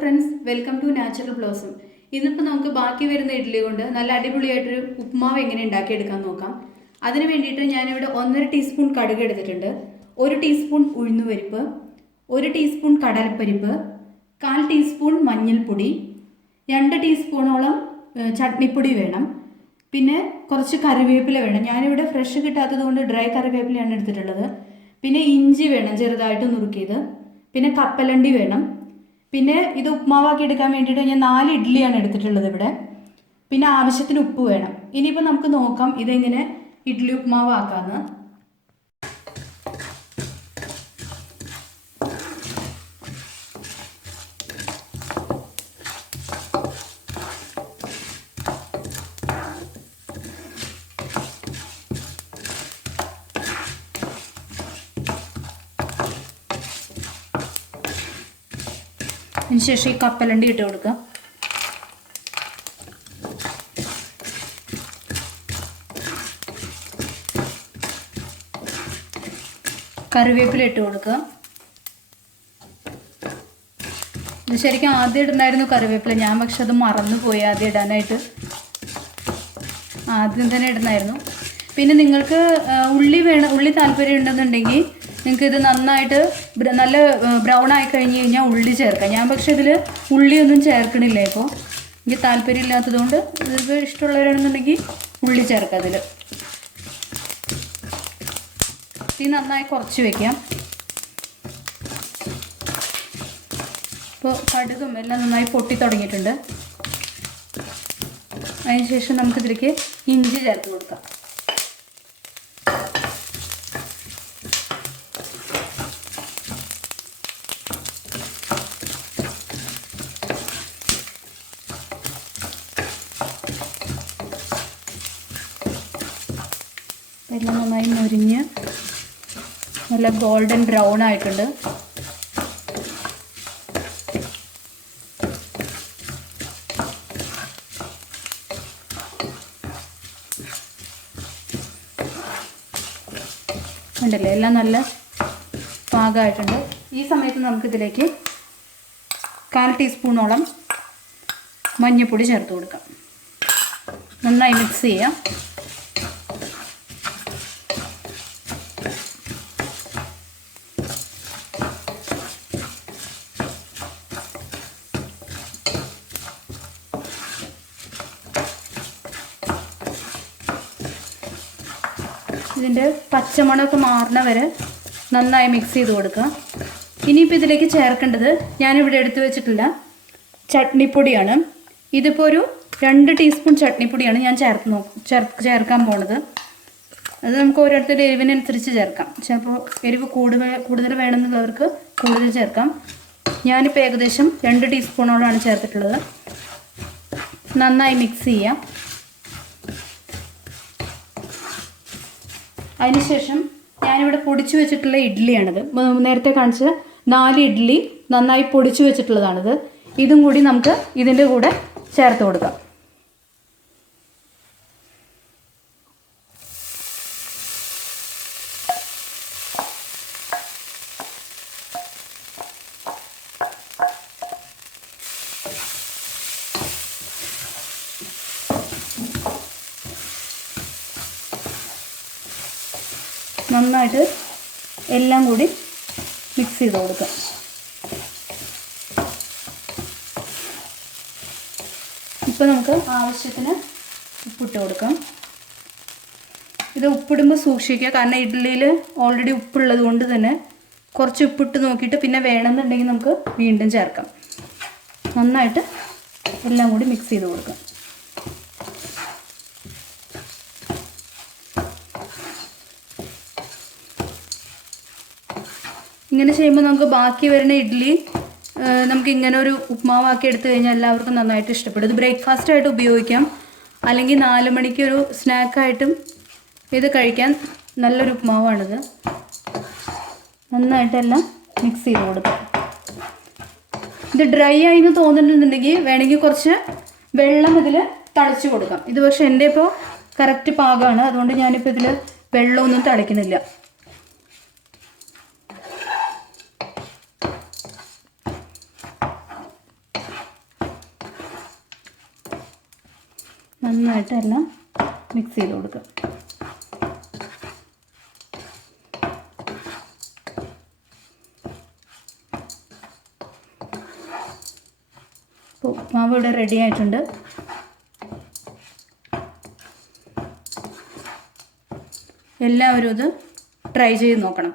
Friends, welcome to natural blossom. ഇന്നിപ്പോൾ നമുക്ക് ബാക്കി വരുന്ന ഇഡ്ഡലി കൊണ്ട് നല്ല അടിപൊളിയായിട്ടൊരു ഉപ്മാവ് എങ്ങനെ ഉണ്ടാക്കിയെടുക്കാൻ നോക്കാം. അതിന് വേണ്ടിയിട്ട് ഞാനിവിടെ 1.5 ടീസ്പൂൺ കടുക് എടുത്തിട്ടുണ്ട്, 1 ടീസ്പൂൺ ഉഴുന്നുപരിപ്പ്, 1 ടീസ്പൂൺ കടലപ്പരിപ്പ്, 1/4 ടീസ്പൂൺ മഞ്ഞൾപ്പൊടി, 2 ടീസ്പൂണോളം ചട്നിപ്പൊടി വേണം. പിന്നെ കുറച്ച് കറിവേപ്പില വേണം. ഞാനിവിടെ ഫ്രഷ് കിട്ടാത്തത് കൊണ്ട് ഡ്രൈ കറിവേപ്പിലയാണ് എടുത്തിട്ടുള്ളത്. പിന്നെ ഇഞ്ചി വേണം ചെറുതായിട്ട് നുറുക്കിയത്. പിന്നെ കപ്പലണ്ടി വേണം. പിന്നെ ഇത് ഉപ്മാവാക്കി എടുക്കാൻ വേണ്ടിയിട്ട് ഞാൻ 4 ഇഡ്ഡലിയാണ് എടുത്തിട്ടുള്ളത് ഇവിടെ. പിന്നെ ആവശ്യത്തിന് ഉപ്പ് വേണം. ഇനിയിപ്പോൾ നമുക്ക് നോക്കാം ഇതെങ്ങനെ ഇഡ്ഡലി ഉപ്മാവാക്കാമെന്ന്. അതിനുശേഷം ഈ കപ്പലണ്ടി ഇട്ട് കൊടുക്കുക. കറിവേപ്പില ഇട്ട് കൊടുക്കുക. ഇത് ശരിക്കും ആദ്യം ഇടണമായിരുന്നു കറിവേപ്പില, ഞാൻ പക്ഷെ അത് മറന്നുപോയി ആദ്യം ഇടാനായിട്ട്. ആദ്യം തന്നെ ഇടണമായിരുന്നു. പിന്നെ നിങ്ങൾക്ക് ഉള്ളി താല്പര്യം ഉണ്ടെന്നുണ്ടെങ്കിൽ നിങ്ങൾക്ക് ഇത് നന്നായിട്ട് നല്ല ബ്രൗൺ ആയി കഴിഞ്ഞ് കഴിഞ്ഞാൽ ഉള്ളി ചേർക്കാം. ഞാൻ പക്ഷേ ഇതിൽ ഉള്ളിയൊന്നും ചേർക്കണില്ല. ഇപ്പോൾ എനിക്ക് താല്പര്യം ഇല്ലാത്തതുകൊണ്ട് ഇതിപ്പോൾ ഇഷ്ടമുള്ളവരാണെന്നുണ്ടെങ്കിൽ ഉള്ളി ചേർക്കാം. അതിൽ തീ നന്നായി കുറച്ച് വയ്ക്കാം. ഇപ്പോൾ കടുകും എല്ലാം നന്നായി പൊട്ടി തുടങ്ങിയിട്ടുണ്ട്. അതിനുശേഷം നമുക്കിതിലേക്ക് ഇഞ്ചി ചേർത്ത് കൊടുക്കാം. എല്ലാം നന്നായി മുരിഞ്ഞ് നല്ല ഗോൾഡൻ ബ്രൗൺ ആയിട്ടുണ്ട്. ഉണ്ടല്ലേ, എല്ലാം നല്ല പാകമായിട്ടുണ്ട്. ഈ സമയത്ത് നമുക്കിതിലേക്ക് 1/4 ടീസ്പൂണോളം മഞ്ഞൾപ്പൊടി ചേർത്ത് കൊടുക്കാം. നന്നായി മിക്സ് ചെയ്യാം. ഇതിൻ്റെ പച്ചമണമൊക്കെ മാറുന്ന വരെ നന്നായി മിക്സ് ചെയ്ത് കൊടുക്കുക. ഇനിയിപ്പോൾ ഇതിലേക്ക് ചേർക്കേണ്ടത് ഞാനിവിടെ എടുത്തു വെച്ചിട്ടില്ല ചട്നിപ്പൊടിയാണ്. ഇതിപ്പോൾ ഒരു 2 ടീസ്പൂൺ ചട്നിപ്പൊടിയാണ് ഞാൻ ചേർക്കാൻ പോണത്. അത് നമുക്ക് ഓരോരുത്തരുടെ എരിവിനനുസരിച്ച് ചേർക്കാം. ചിലപ്പോൾ എരിവ് കൂടുതൽ വേണമെന്നുള്ളവർക്ക് കൂടുതൽ ചേർക്കാം. ഞാനിപ്പോൾ ഏകദേശം 2 ടീസ്പൂണോളാണ് ചേർത്തിട്ടുള്ളത്. നന്നായി മിക്സ് ചെയ്യാം. അതിനുശേഷം ഞാനിവിടെ പൊടിച്ചു വെച്ചിട്ടുള്ള ഇഡ്ഡലിയാണിത്. നേരത്തെ കാണിച്ച 4 ഇഡ്ഡലി നന്നായി പൊടിച്ചു വെച്ചിട്ടുള്ളതാണിത്. ഇതും കൂടി നമുക്ക് ഇതിൻ്റെ കൂടെ ചേർത്ത് കൊടുക്കാം. നന്നായിട്ട് എല്ലാം കൂടി മിക്സ് ചെയ്ത് കൊടുക്കാം. ഇപ്പോൾ നമുക്ക് ആവശ്യത്തിന് ഉപ്പിട്ട് കൊടുക്കാം. ഇത് ഉപ്പിടുമ്പോൾ സൂക്ഷിക്കുക, കാരണം ഇഡ്ഡലിയിൽ ഓൾറെഡി ഉപ്പുള്ളത് കൊണ്ട് തന്നെ കുറച്ച് ഉപ്പിട്ട് നോക്കിയിട്ട് പിന്നെ വേണമെന്നുണ്ടെങ്കിൽ നമുക്ക് വീണ്ടും ചേർക്കാം. നന്നായിട്ട് എല്ലാം കൂടി മിക്സ് ചെയ്ത് കൊടുക്കാം. ഇങ്ങനെ ചെയ്യുമ്പോൾ നമുക്ക് ബാക്കി വരുന്ന ഇഡ്ഡലി നമുക്ക് ഇങ്ങനെ ഒരു ഉപ്മാവാക്കി എടുത്തു കഴിഞ്ഞാൽ എല്ലാവർക്കും നന്നായിട്ട് ഇഷ്ടപ്പെടും. ഇത് ബ്രേക്ക്ഫാസ്റ്റായിട്ട് ഉപയോഗിക്കാം, അല്ലെങ്കിൽ 4 മണിക്ക് ഒരു സ്നാക്കായിട്ടും ഇത് കഴിക്കാൻ നല്ലൊരു ഉപ്മാവാണിത്. നന്നായിട്ടെല്ലാം മിക്സ് ചെയ്ത് കൊടുക്കാം. ഇത് ഡ്രൈ ആയി എന്ന് തോന്നുന്നുണ്ടെങ്കിൽ വേണമെങ്കിൽ കുറച്ച് വെള്ളം ഇതിൽ തളിച്ച് കൊടുക്കാം. ഇത് പക്ഷേ എൻ്റെ ഇപ്പോൾ കറക്റ്റ് പാകമാണ്, അതുകൊണ്ട് ഞാനിപ്പോൾ ഇതിൽ വെള്ളമൊന്നും തളിക്കുന്നില്ല. നന്നായിട്ട് എല്ലാം മിക്സ് ചെയ്ത് കൊടുക്കുക. അപ്പോൾ മാവ് ഇവിടെ റെഡി ആയിട്ടുണ്ട്. എല്ലാവരും ഇത് ട്രൈ ചെയ്ത് നോക്കണം.